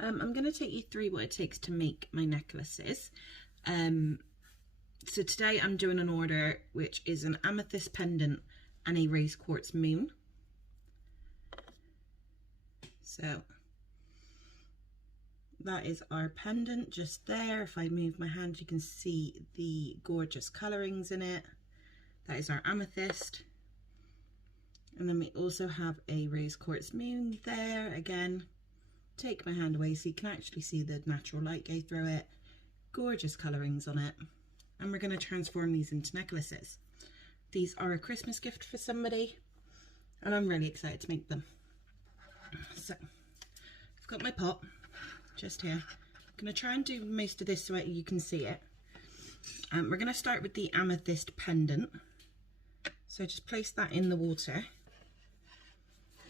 I'm going to take you through what it takes to make my necklaces. So today I'm doing an order which is an amethyst pendant and a rose quartz moon. So that is our pendant just there. If I move my hand, you can see the gorgeous colorings in it. That is our amethyst. And then we also have a rose quartz moon there. Again, take my hand away so you can actually see the natural light go through it. Gorgeous colorings on it. And we're going to transform these into necklaces. These are a Christmas gift for somebody, and I'm really excited to make them. So I've got my pot just here. I'm going to try and do most of this so that you can see it. We're going to start with the amethyst pendant. So just place that in the water.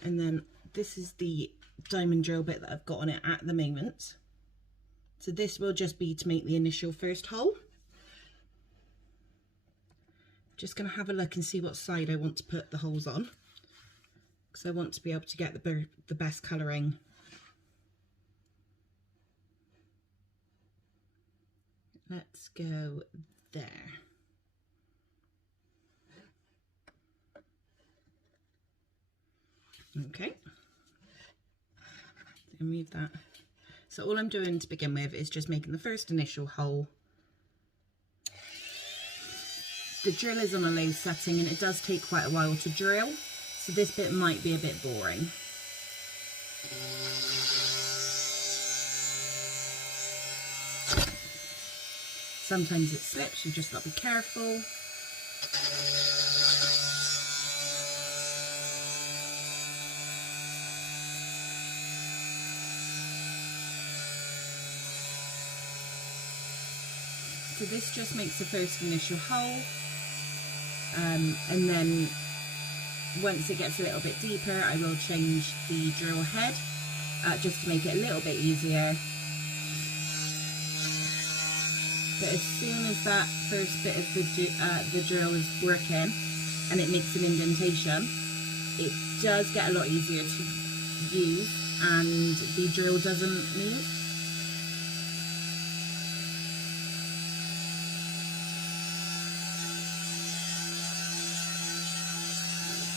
And then this is the diamond drill bit that I've got on it at the moment. So this will just be to make the initial first hole. Just going to have a look and see what side I want to put the holes on, because I want to be able to get the best colouring. Let's go there. Okay, remove that. So all I'm doing to begin with is just making the first initial hole. The drill is on a low setting and it does take quite a while to drill, so this bit might be a bit boring. Sometimes it slips, you've just got to be careful. So this just makes the first initial hole, and then once it gets a little bit deeper I will change the drill head just to make it a little bit easier. But as soon as that first bit of the drill is working and it makes an indentation, it does get a lot easier to use and the drill doesn't move.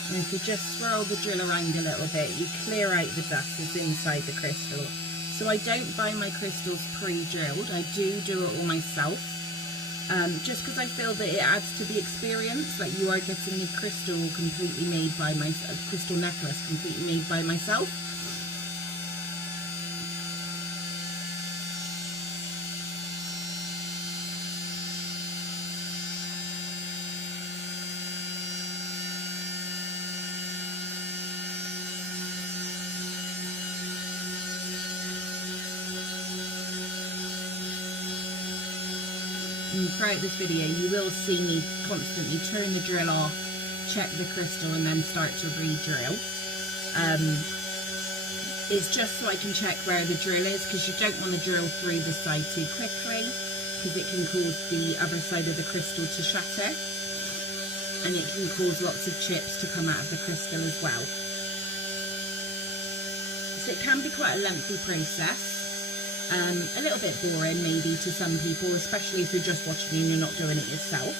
And if you just swirl the drill around a little bit, you clear out the dust that's inside the crystal. So I don't buy my crystals pre-drilled, I do it all myself, just because I feel that it adds to the experience. Like, you are getting a crystal completely made by myself, a crystal necklace completely made by myself. And throughout this video you will see me constantly turn the drill off, check the crystal and then start to re-drill. It's just so I can check where the drill is, because you don't want to drill through the side too quickly because it can cause the other side of the crystal to shatter and it can cause lots of chips to come out of the crystal as well. So it can be quite a lengthy process. A little bit boring maybe to some people, especially if you're just watching and you're not doing it yourself.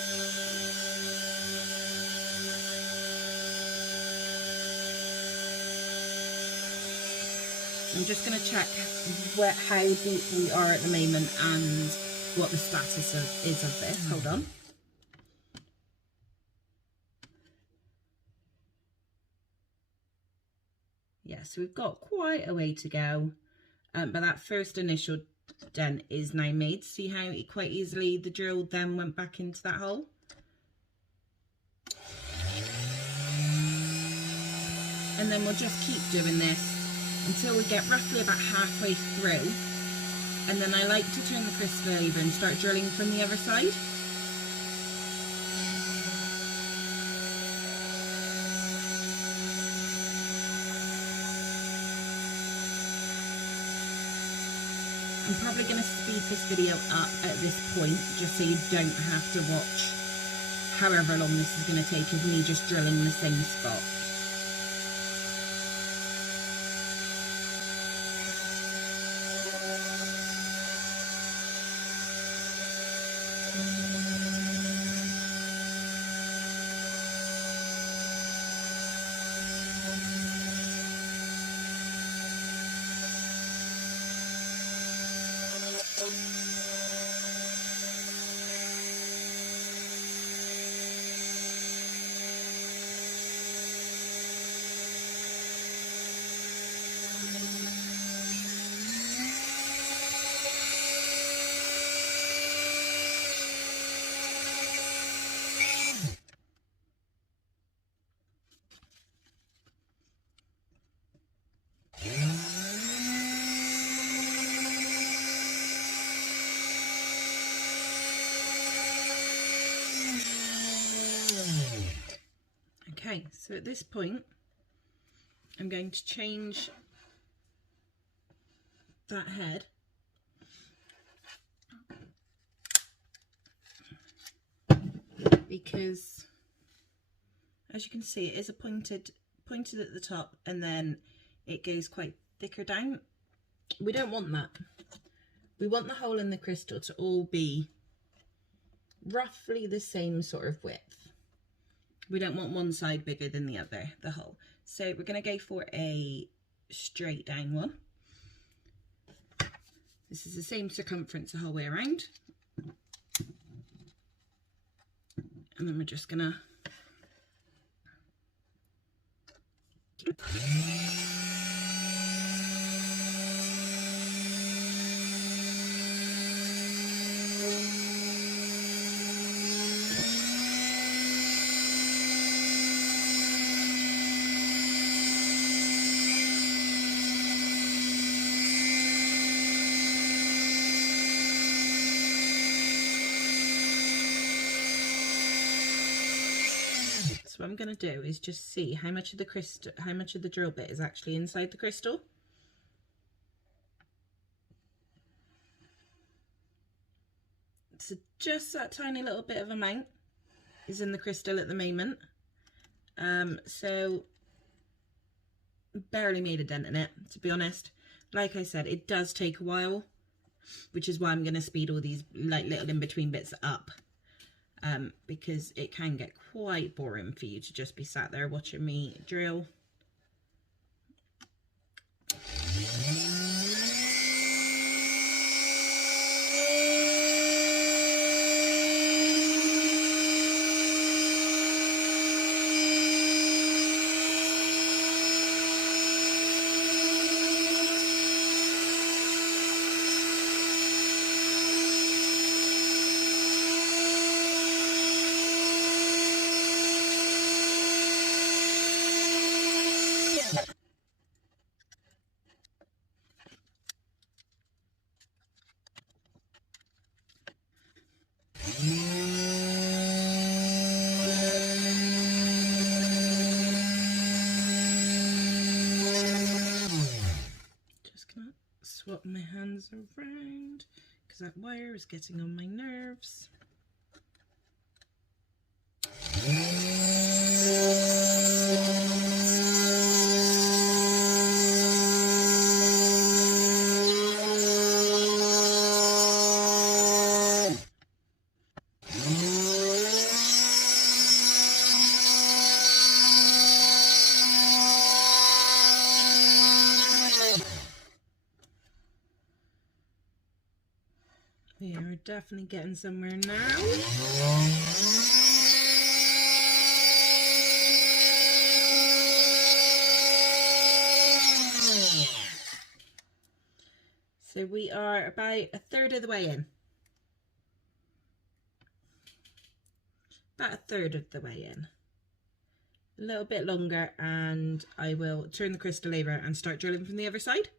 I'm just going to check how deep we are at the moment and what the status is of this. Hold on. Yeah, so we've got quite a way to go. But that first initial dent is now made. See how quite easily the drill then went back into that hole? And then we'll just keep doing this until we get roughly about halfway through. And then I like to turn the crystal over and start drilling from the other side. I'm probably going to speed this video up at this point just so you don't have to watch however long this is going to take of me just drilling the same spot. Okay, so at this point, I'm going to change that head because, as you can see, it is a pointed at the top and then it goes quite thicker down. We don't want that. We want the hole in the crystal to all be roughly the same sort of width. We don't want one side bigger than the other, the hole. So we're going to go for a straight down one. This is the same circumference the whole way around. And then we're just going to what I'm going to do is just see how much of the crystal, how much of the drill bit is actually inside the crystal. So just that tiny little bit of amount is in the crystal at the moment. So barely made a dent in it, to be honest. Like I said, it does take a while, which is why I'm going to speed all these like little in-between bits up. Because it can get quite boring for you to just be sat there watching me drill. Swap my hands around because that wire is getting on my nerves. We are definitely getting somewhere now. So we are about a third of the way in. About a third of the way in. A little bit longer and I will turn the crystal over and start drilling from the other side.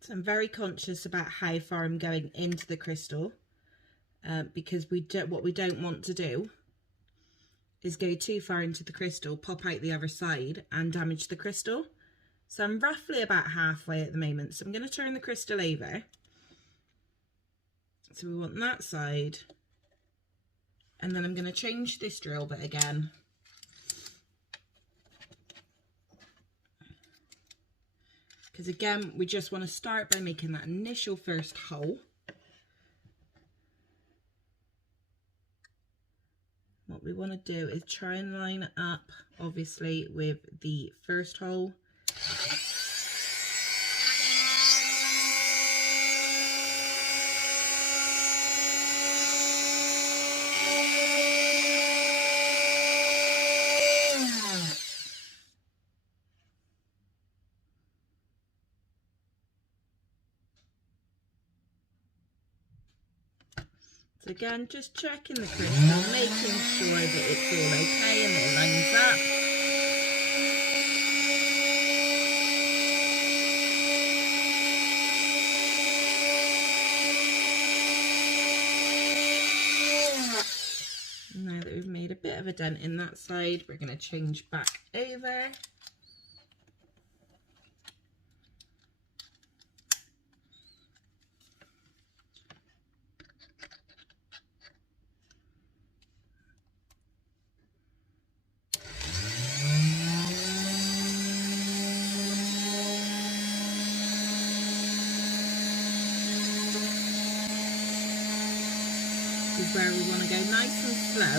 So I'm very conscious about how far I'm going into the crystal because what we don't want to do is go too far into the crystal, pop out the other side and damage the crystal. So I'm roughly about halfway at the moment. So I'm going to turn the crystal over. So we want that side. And then I'm going to change this drill bit again. Because again, we just want to start by making that initial first hole. What what we want to do is try and line it up, obviously, with the first hole. So again, just checking the crystal, making sure that it's all okay and that it lines up. Now that we've made a bit of a dent in that side, we're going to change back over. Is where we want to go nice and slow,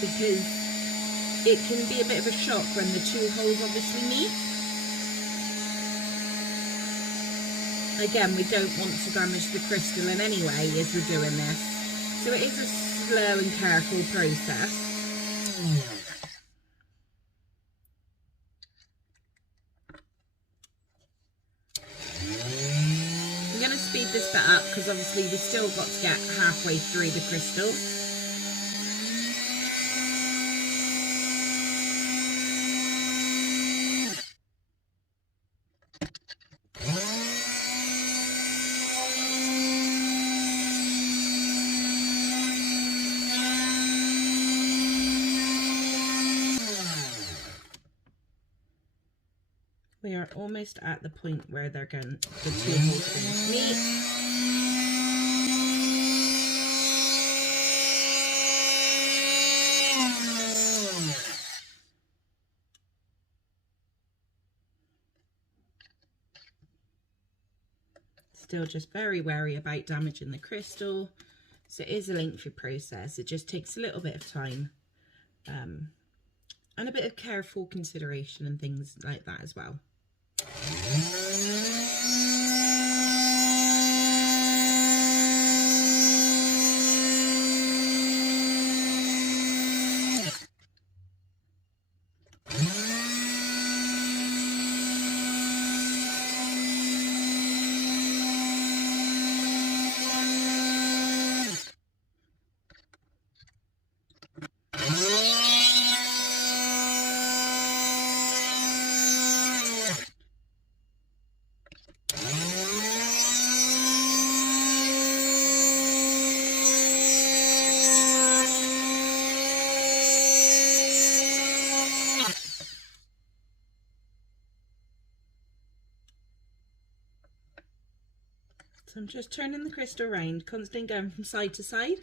because it can be a bit of a shock when the two holes obviously meet. Again, we don't want to damage the crystal in any way as we're doing this, so it is a slow and careful process. Speed this bit up because obviously we've still got to get halfway through the crystal. We are almost at the point where the two holes are going to meet. Still just very wary about damaging the crystal. So it is a lengthy process. It just takes a little bit of time and a bit of careful consideration and things like that as well. So I'm just turning the crystal around, constantly going from side to side.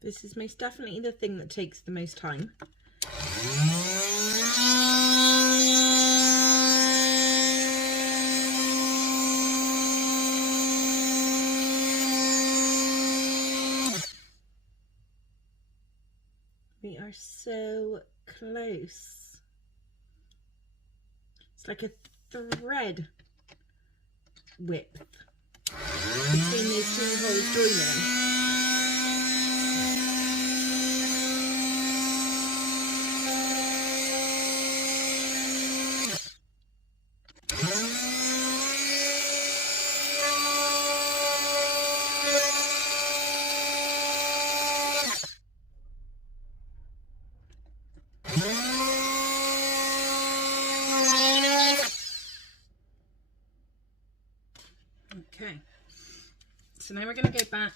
This is most definitely the thing that takes the most time. We are so close. It's like a thread width between these two holes joining. Okay, so now we're going to go back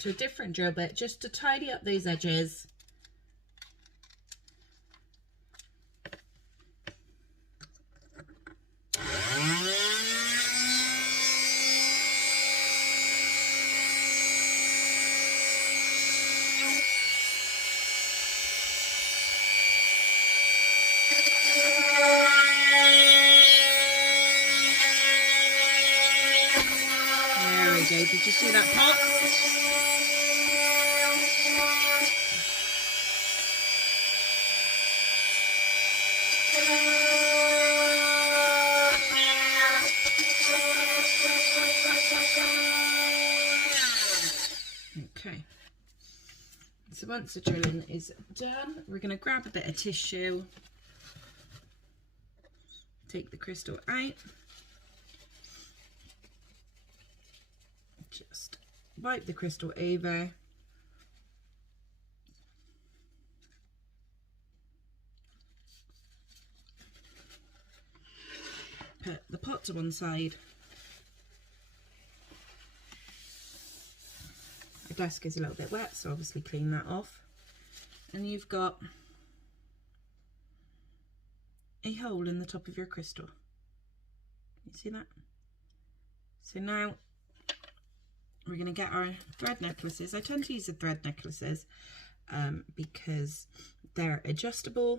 to a different drill bit just to tidy up those edges. So once the drilling is done, we're going to grab a bit of tissue, take the crystal out, just wipe the crystal over, put the pot to one side. The desk is a little bit wet, so obviously clean that off. And you've got a hole in the top of your crystal. You see that? So now we're going to get our thread necklaces. I tend to use the thread necklaces because they're adjustable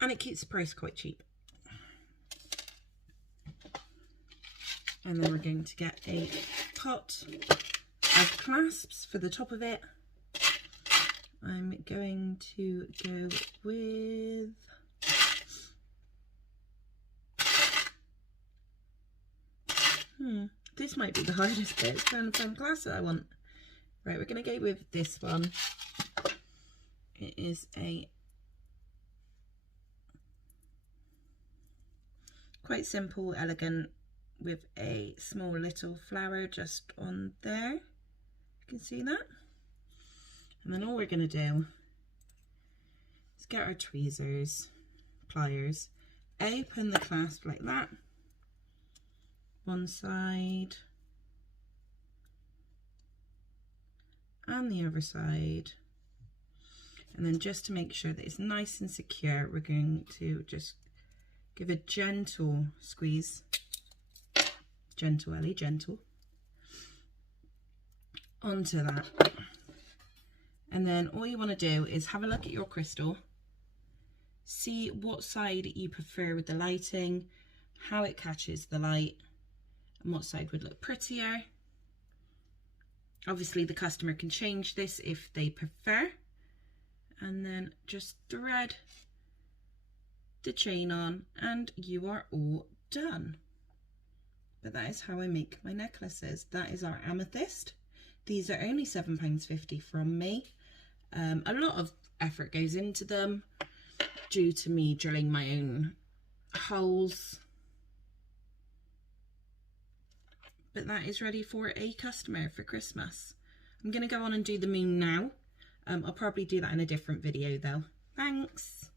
and it keeps the price quite cheap. And then we're going to get a pot of clasps for the top of it. I'm going to go with this might be the hardest bit. It's trying to find the clasp that I want. Right, we're going to go with this one. It is a quite simple, elegant, with a small little flower just on there. You can see that. And then all we're going to do is get our tweezers, pliers, open the clasp like that, one side and the other side. And then just to make sure that it's nice and secure, we're going to just give a gentle squeeze. Gentle, Ellie, gentle. Onto that. And then all you want to do is have a look at your crystal, see what side you prefer with the lighting, how it catches the light, and what side would look prettier. Obviously the customer can change this if they prefer. And then just thread the chain on and you are all done. But that is how I make my necklaces. That is our amethyst. These are only £7.50 from me. A lot of effort goes into them due to me drilling my own holes. But that is ready for a customer for Christmas. I'm going to go on and do the moon now. I'll probably do that in a different video though. Thanks.